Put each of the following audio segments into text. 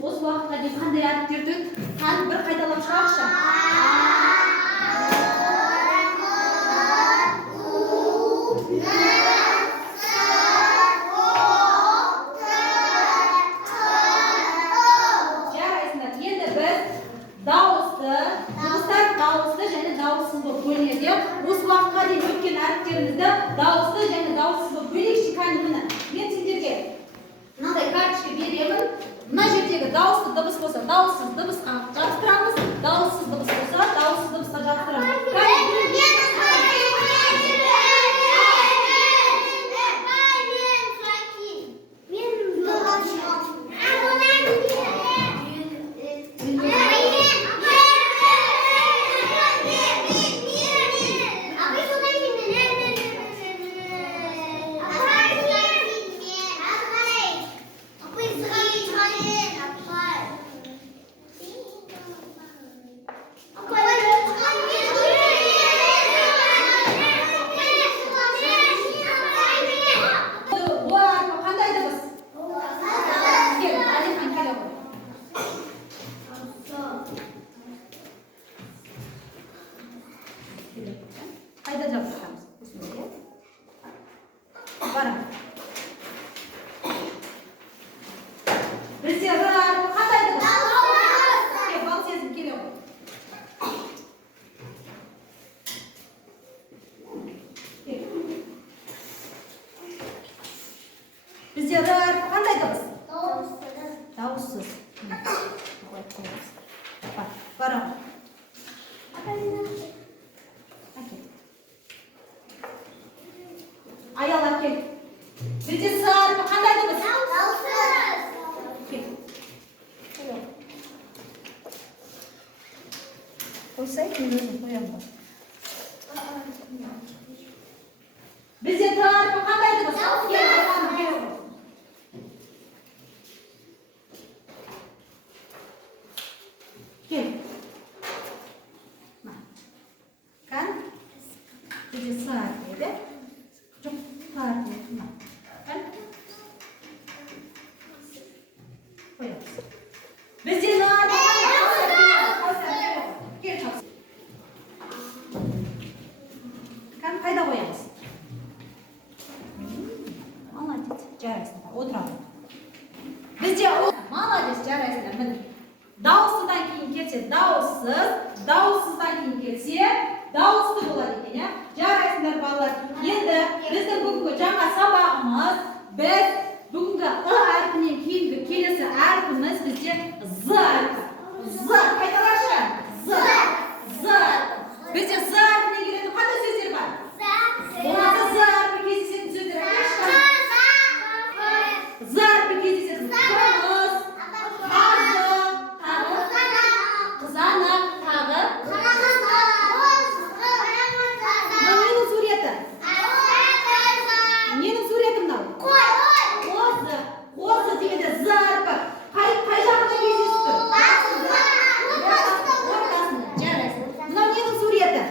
Осы уақытқа дейін қандай әріптерді тағы бір қайталап шығаршы. Жарайсыңдар. Енді біз дауысты, дыбыстар дауысты және дауыссыз болып бөлінеді. Осы уақытқа дейін өткен әріптерімізді дауысты және дауыссыз болып бөлейікші. Міне, мен сендерге мынандай карточка беремін. Мына жердегі дауысты дыбыс болса, дауыссыз дыбысқа жабыстырамыз. Дауыссыз дыбыс болса, дауыссыз дыбысқа жабыстырамыз. Қайда жабыстырамыз? Барам. Бізде әрпі қандай дыбыс? Бал сезім келе ғой. Бізде әрпі қандай дыбыс? Дауыссыз. Барам. Аяла кел. Бізде әрпі қандай дыбыс? Дауыссыз. Қойсай, мен өзім қоямын. Бізде әрпі қандай дыбыс? Дауыссыз. Кел. Kan? Бізде әрпі еді. Жоқ, әрпі. Kan? Қоямыз. Бізде әрпі қайда қоямыз? Молодец, жарайсыңдар, отырады. Бізде молодец, жарайсыңдар. Міне. Дауыссыздан кейін келсе дауыссыз, дауыссыздан кейін келсе дауысты болады екен, иә? Жарайсыңдар балалар. Енді біздің бүгінгі жаңа сабағымыз, біз бүгінгі әрпінен кейінгі келесі әрпіміз бізде әрпі. Қайталашы. Бізде әрпінен келетін қандай сөздер бар? Оларда әрпі кездесетін сөздер айтайықшы. Әрпі кездесетін қымыз, қазы, қызанақ, тағы. Менің суреті. Менің суретім мынау. Қозы дегенде әрпі. Қай жағында кездесіп тұр? Мынау менің суреті.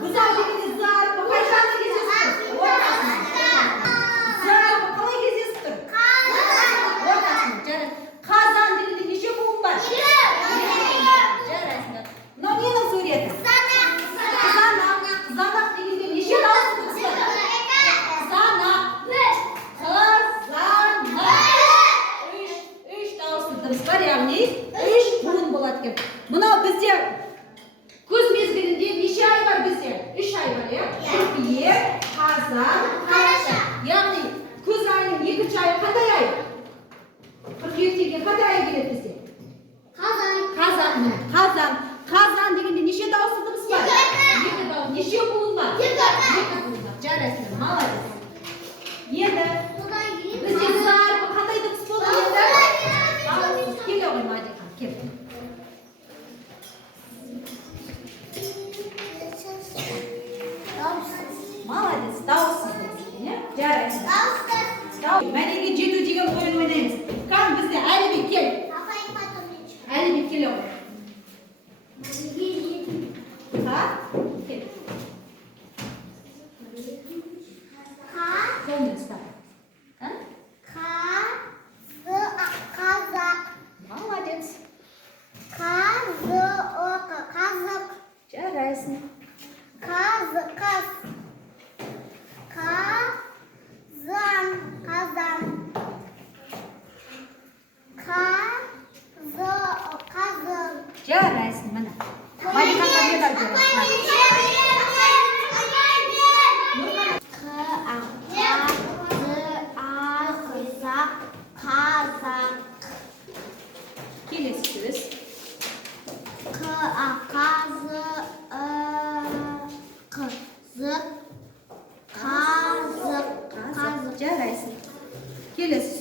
Бұзау дегенде әрпі. Қай жағында кездесіп тұр? Әрпі қалай кездесіп тұр? Қазан дегенде неше буын бар? Жарайсыңдар. Мынау менің суреті. Қызанақ дегенде неше дауысты дыбыс бар? Үш дауысты дыбыс бар, яғни үш буын болады екен. Мынау бізде күз мезгілінде неше ай бар бізде? 3 ай бар, иә? Қыркүйек, қазан, қараша. Яғни күз айының 2-ші айы қандай ай? Қыркүйектен кейін қандай ай келеді бізде? Қазан дегенде неше дауысты дыбыс бар? 2 дауыс. Неше буын бар? 2 буын бар. Жарайсыңдар, молодец. Енді бізде әрпі қандай дыбыс болды енді? Келе ғой, Мадиқа, кел. Молодец, дауыссыз дыбыс екен, иә? Жарайсыңдар. Мәнеге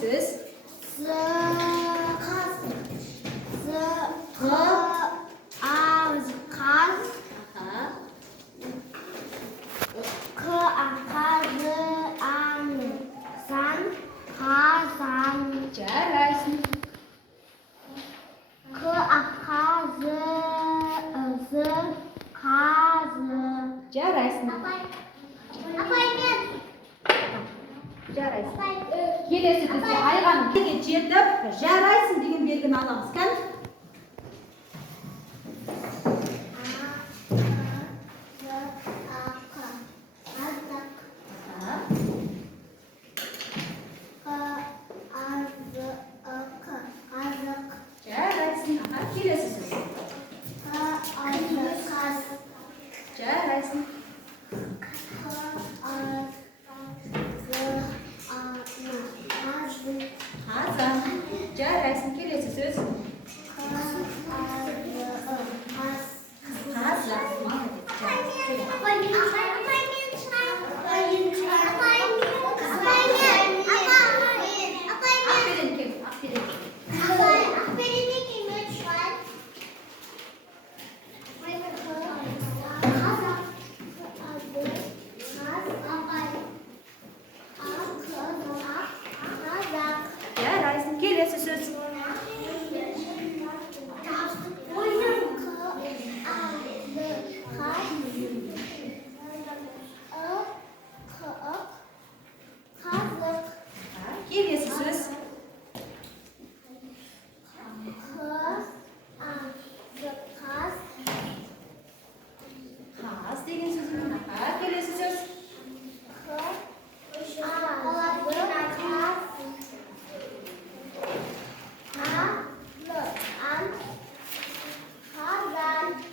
сөз. Жарайсың. Жарайсың. Жарайсың. Келесі бізде айғаның жетіп, жарайсың деген белгіні аламыз. Кән? Жарайсың. Келесі сөз. Жарайсың. Қазан. Жарайсың. Келесі сөз. Қазан. Жарайсың. Келесі сөз. Келесі сөз. Қаз деген сөзімен. Келесі сөз.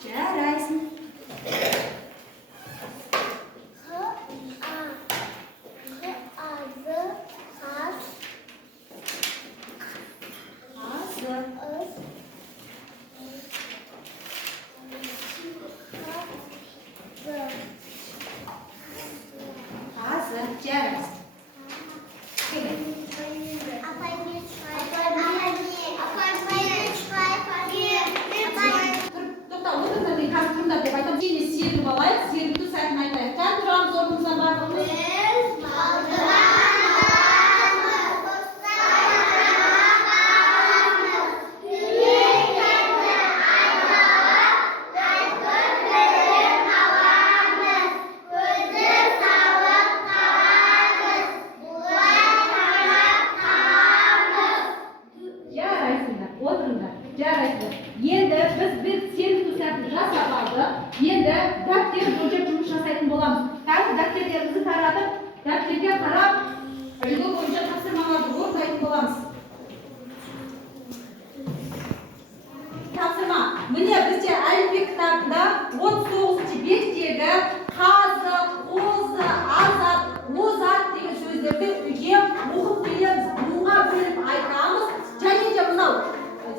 Жарайсың. Қазы. Жарайсың. Тоқта, отырыңдар мен қазір тұрыңдар деп айтамын. Сені сергіп алайық, сергіп сәтін айтайық. Кән тұрамыз орнымыздан барлығымыз. Жарайсыңдар, отырыңдар. Жарайсыңдар. Енді біз бір сергіту сәтін жасап алдық. Енді дәптер бойынша жұмыс жасайтын боламыз. Қазір дәптерімізді таратып, дәптерге қарап, үлгі бойынша тапсырмаларды орындайтын боламыз. Тапсырма. Міне бізде әліппе кітабында 39-шы беттегі қазы, қозы, азат, озат деген сөздерді үйге оқып келеміз. Буға бөліп айтамыз. Және де мынау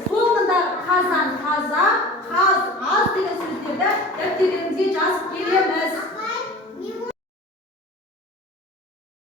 соңында қазан, қаза, қаз, аз деген сөздерді дәптерге